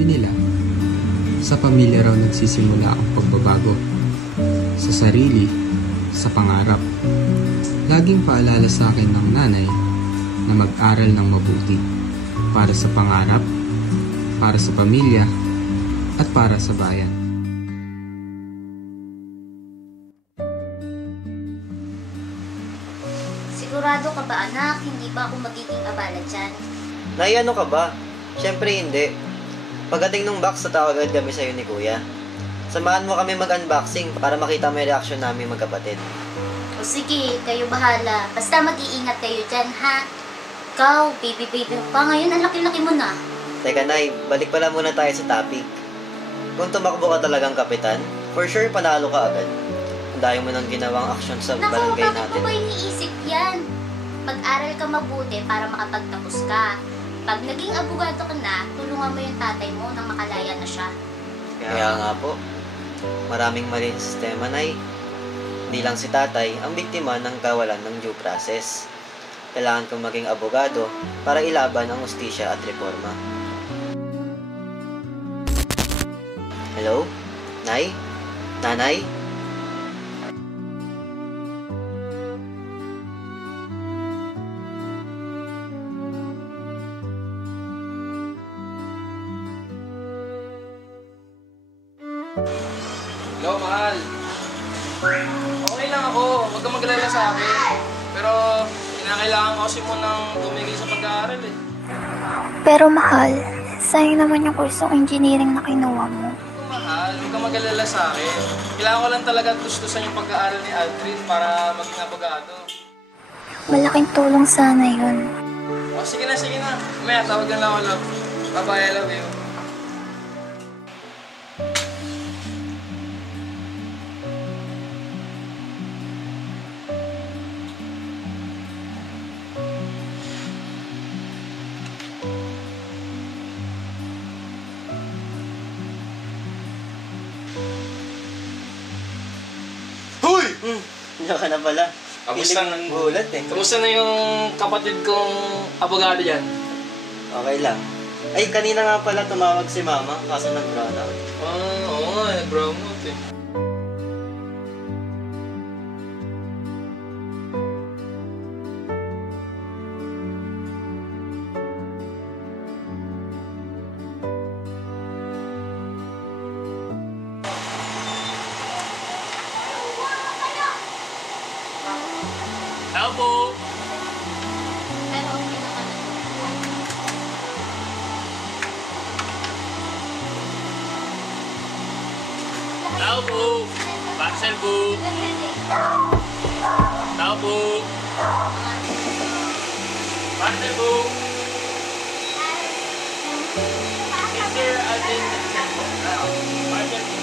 sabi nila, sa pamilya raw nagsisimula ang pagbabago. Sa sarili, sa pangarap. Laging paalala sa akin ng nanay na mag-aral ng mabuti para sa pangarap, para sa pamilya, at para sa bayan. Sigurado ka ba anak, hindi ba ako magiging abala dyan? Nay, ano ka ba? Siyempre hindi. Pagdating ng box, tatawag agad kami sa'yo ni Kuya. Samahan mo kami mag-unboxing para makita mo yung reaction namin magkapatid. O sige, kayo bahala. Basta mag-iingat kayo dyan, ha? Ikaw, baby mo pa. Ngayon, ang laki-laki mo na. Teka Nay, balik pala muna tayo sa topic. Kung tumakbo ka talagang kapitan, for sure panalo ka agad. Ang dami mo nang ginawang aksyon sa Naku, barangay bakit natin. mo ba iniisip yan? Mag-aral ka mabuti para makapagtapos ka. Pag naging abogado ka na, tulungan mo yung tatay mo nang makalaya na siya. Kaya nga po, maraming mali sa sistema, Nay. Hindi lang si tatay ang biktima ng kawalan ng due process. Kailangan kong maging abogado para ilaban ang hustisya at reforma. Hello? Nay? Nanay? Hello, mahal. Okay lang ako. Huwag kang mag-alala sa akin. Pero, kinakailangan ko kasi mo nang tumigil sa pag-aaral eh. Pero mahal, sayang naman yung kursong engineering na kinuha mo. Mahal, huwag kang mag-alala sa akin. Kailangan ko lang talaga gustusan yung pag-aaral ni Aldrin para maging abogado. Malaking tulong sana yun. O, sige na, sige na. Mamaya, tawag lang ako, love. Bye-bye, I love you. Hoy! Hindi ka na pala. Kamusta Hilig ng gulat eh. Kamusta na yung kapatid kong abogado dyan? Okay lang. Ay, kanina nga pala tumawag si Mama kaso nag-brownout. Oo nga, nag-promote eh. Hello po! Pero okay na ka na. Hello po! Parcel po! Hello po! Parcel po! Mr. Alvin, parcel po.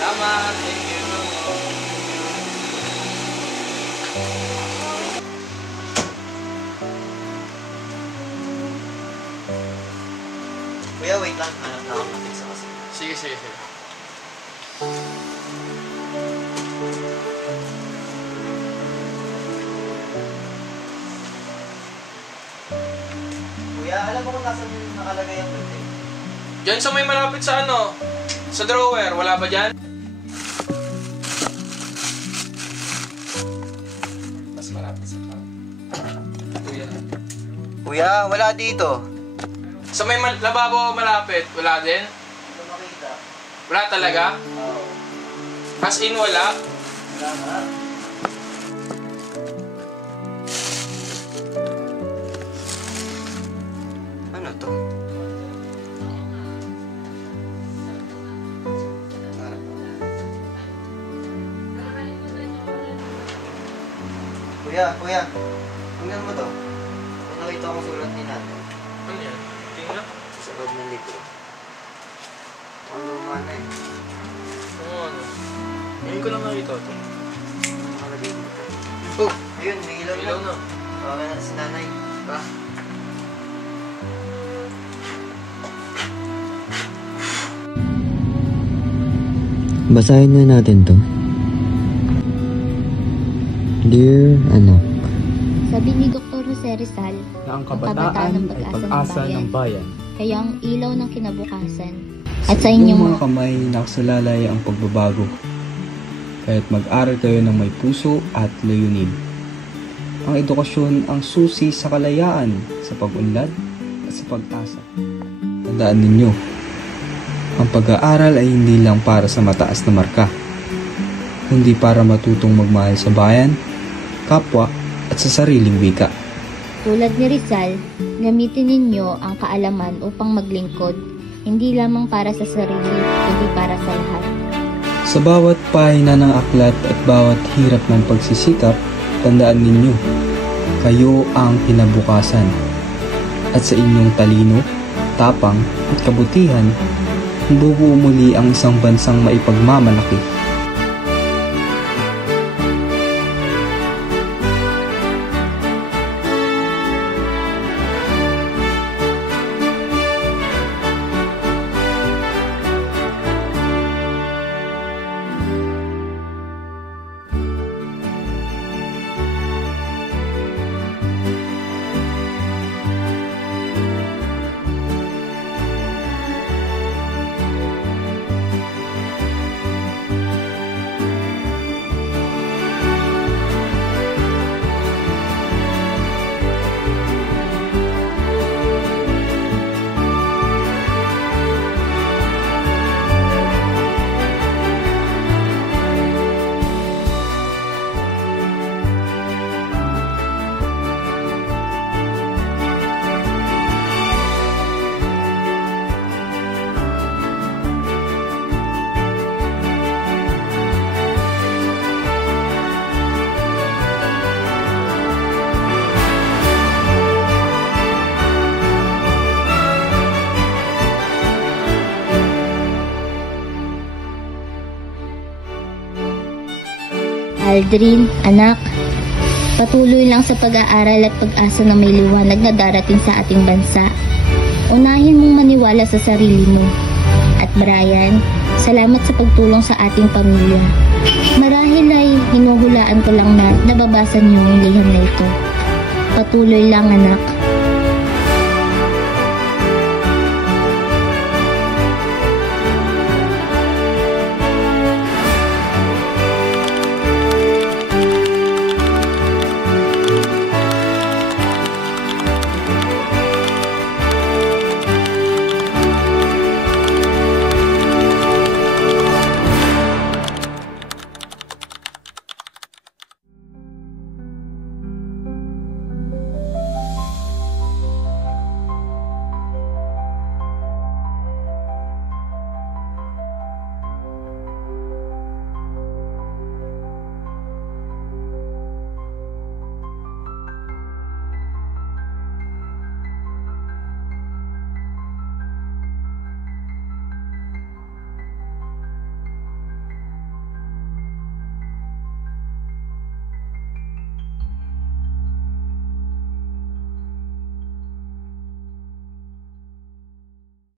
Tama, thank you. Kuya, wait lang. Hanap na ako ng pizza kasi. Sige, sige, sige. Kuya, alam mo kung nasan nakalagay ang birthday? Diyan sa may malapit sa ano? Sa drawer, wala ba dyan? Mas malapit sa Kuya. Kuya, wala dito. Sa may lababo malapit, wala din? Hindi makita. Wala talaga? Oo. As in, wala? Wala nga. Ano to? Kuya, tingnan mo to. May nakita akong sulat ni nanay Ano yan? Tingnan? sa loob ng libro. Ang luma na eh. Oo, ano? Ngayon ko lang nakita ito. Nakalagay dito. Oh! Ayun, may ilaw Ilaw na. na. Tawagan natin si nanay. Ha? Basahin na natin to. Dear anak, Sabi ni Dr. Jose Rizal, na ang kabataan ay pag-asa ng bayan. Kayo ang ilaw ng kinabukasan. At Sa inyong mga kamay nakasalalay ang pagbabago. Kaya't mag-aral kayo ng may puso at layunin. Ang edukasyon ang susi sa kalayaan, sa pag-unlad at sa pag-asa. Tandaan ninyo, ang pag-aaral ay hindi lang para sa mataas na marka, kundi para matutong magmahal sa bayan, kapwa at sa sariling wika. Tulad ni Rizal, gamitin ninyo ang kaalaman upang maglingkod, hindi lamang para sa sarili, kundi para sa lahat. Sa bawat pahina ng aklat at bawat hirap ng pagsisikap, tandaan ninyo, kayo ang kinabukasan. At sa inyong talino, tapang at kabutihan, bubuo muli ang isang bansang maipagmamalaki. Aldrin, anak, patuloy lang sa pag-aaral at pag-asa na may liwanag na darating sa ating bansa. Unahin mong maniwala sa sarili mo. At Brian, salamat sa pagtulong sa ating pamilya. Marahil ay hinuhulaan ko lang na nababasa niyo yung liham na ito. Patuloy lang, anak.